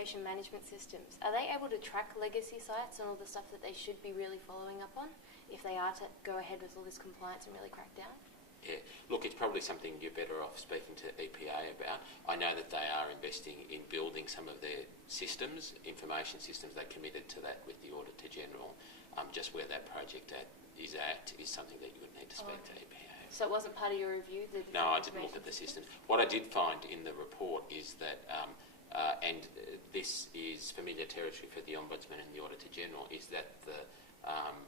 information management systems, are they able to track legacy sites and all the stuff that they should be really following up on if they are to go ahead with all this compliance and really crack down? Yeah, look, it's probably something you're better off speaking to EPA about. I know that they are investing in building some of their systems, information systems. They committed to that with the Auditor General. Just where that project is something that you would need to speak to EPA. So it wasn't part of your review? No, I didn't look at the systems. What I did find in the report is that, and this is familiar territory for the Ombudsman and the Auditor General, is that the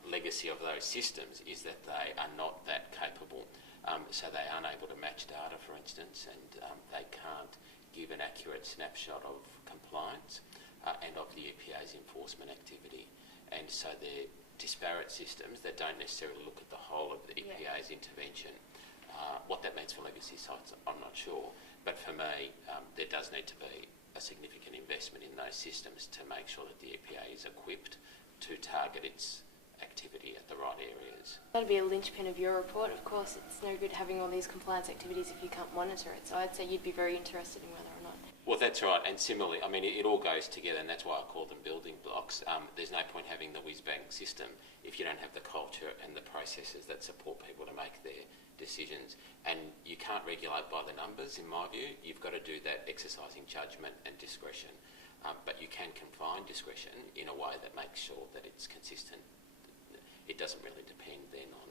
legacy of those systems is that they are not that capable. So they aren't able to match data, for instance, and they can't give an accurate snapshot of compliance and of the EPA's enforcement activity. And so they're disparate systems that don't necessarily look at the whole of the EPA's intervention. What that means for legacy sites, I'm not sure. But for me, there does need to be a significant investment in those systems to make sure that the EPA is equipped to target its activity at the right areas. That'd be a linchpin of your report. Of course, it's no good having all these compliance activities if you can't monitor it. So I'd say you'd be very interested in whether or not. Well, that's right. And similarly, I mean, it all goes together, and that's why I call them building blocks. There's no point having the whiz-bang system if you don't have the culture and the processes that support people to make their decisions. And you can't regulate by the numbers, in my view. You've got to do that exercising judgment and discretion. But you can confine discretion in a way that makes sure that it's consistent. It doesn't really depend then on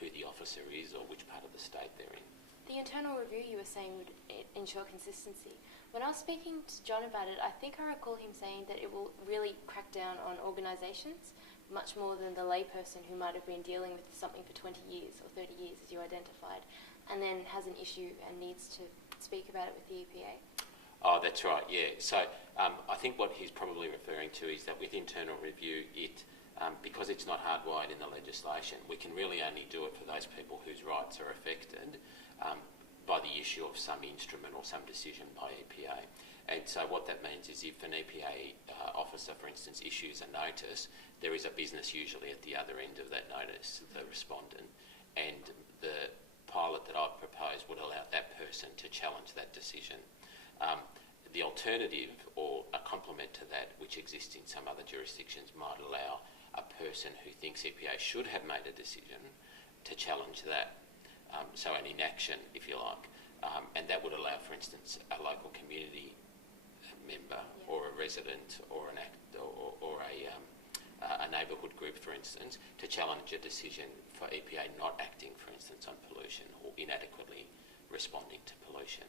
who the officer is or which part of the state they're in. The internal review you were saying would ensure consistency. When I was speaking to John about it, I think I recall him saying that it will really crack down on organisations much more than the layperson who might have been dealing with something for 20 years or 30 years, as you identified, and then has an issue and needs to speak about it with the EPA. Oh, that's right, yeah. So I think what he's probably referring to is that with internal review, because it's not hardwired in the legislation, we can really only do it for those people whose rights are affected by the issue of some instrument or some decision by EPA. And so what that means is if an EPA officer, for instance, issues a notice, there is a business usually at the other end of that notice, the respondent, and the pilot that I've proposed would allow that person to challenge that decision. The alternative, or a complement to that, which exists in some other jurisdictions, might allow a person who thinks EPA should have made a decision to challenge that. So an inaction, if you like. And that would allow, for instance, a local community member or a resident or a neighbourhood group, for instance, to challenge a decision for EPA not acting, for instance, on pollution or inadequately responding to pollution.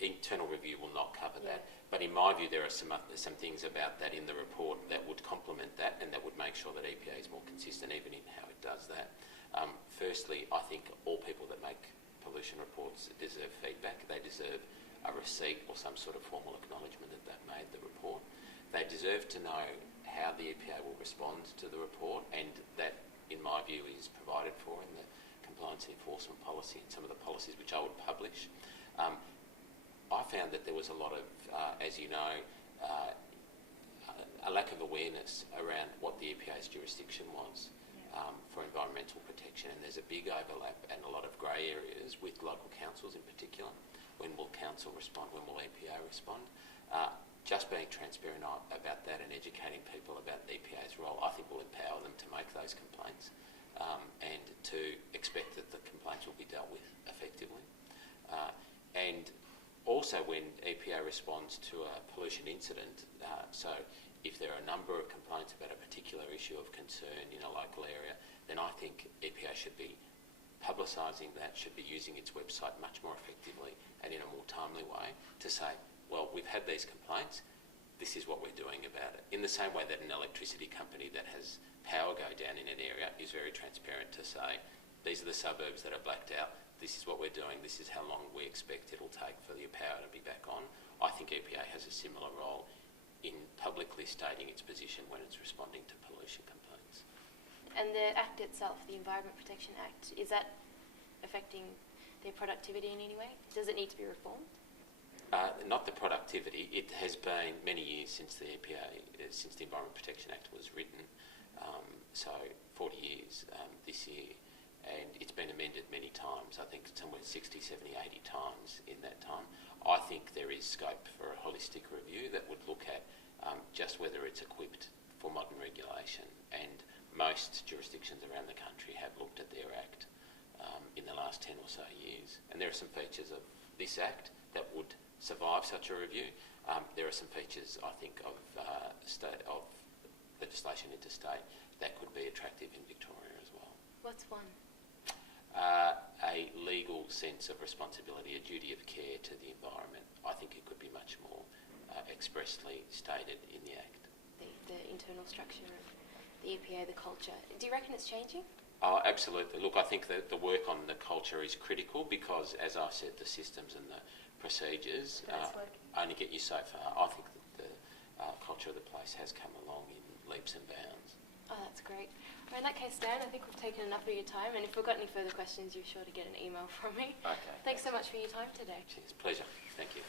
Internal review will not cover that, but in my view there are some things about that in the report that would complement that and that would make sure that EPA is more consistent even in how it does that. Firstly, I think all people that make pollution reports deserve feedback. They deserve a receipt or some sort of formal acknowledgement that they've made the report. They deserve to know how the EPA will respond to the report, and that, in my view, is provided for in the compliance and enforcement policy and some of the policies which I would publish. I found that there was a lot of, as you know, a lack of awareness around what the EPA's jurisdiction was for environmental protection, and there's a big overlap and a lot of grey areas with local councils in particular. When will council respond? When will EPA respond? Just being transparent about that and educating people about the EPA's role, I think will empower them to make those complaints and to expect that the complaints will be dealt with effectively. And also when EPA responds to a pollution incident, so if there are a number of complaints about a particular issue of concern in a local area, then I think EPA should be publicising that, should be using its website much more effectively and in a more timely way to say, well, we've had these complaints, this is what we're doing about it. In the same way that an electricity company that has power go down in an area is very transparent to say, these are the suburbs that are blacked out, this is what we're doing, this is how long we expect it'll take for the power to be back on. I think EPA has a similar role in publicly stating its position when it's responding to pollution complaints. And the Act itself, the Environment Protection Act, is that affecting their productivity in any way? Does it need to be reformed? Not the productivity. It has been many years since the EPA, since the Environment Protection Act was written, so 40 years this year, and it's been amended many times, I think somewhere 60, 70, 80 times in that time. I think there is scope for a holistic review that would look at just whether it's equipped for modern regulation, and most jurisdictions around the country have looked at their Act in the last 10 or so years, and there are some features of this Act that would survive such a review. There are some features, I think, of legislation interstate that could be attractive in Victoria as well. What's one? A legal sense of responsibility, a duty of care to the environment. I think it could be much more expressly stated in the Act. The internal structure of the EPA, the culture. Do you reckon it's changing? Oh, absolutely. Look, I think that the work on the culture is critical because, as I said, the systems and the procedures only get you so far. I think that the culture of the place has come along in leaps and bounds. Oh, that's great. Well, in that case, Stan, I think we've taken enough of your time, and if we've got any further questions, you're sure to get an email from me. Okay. Thanks so much for your time today. Cheers. Pleasure. Thank you.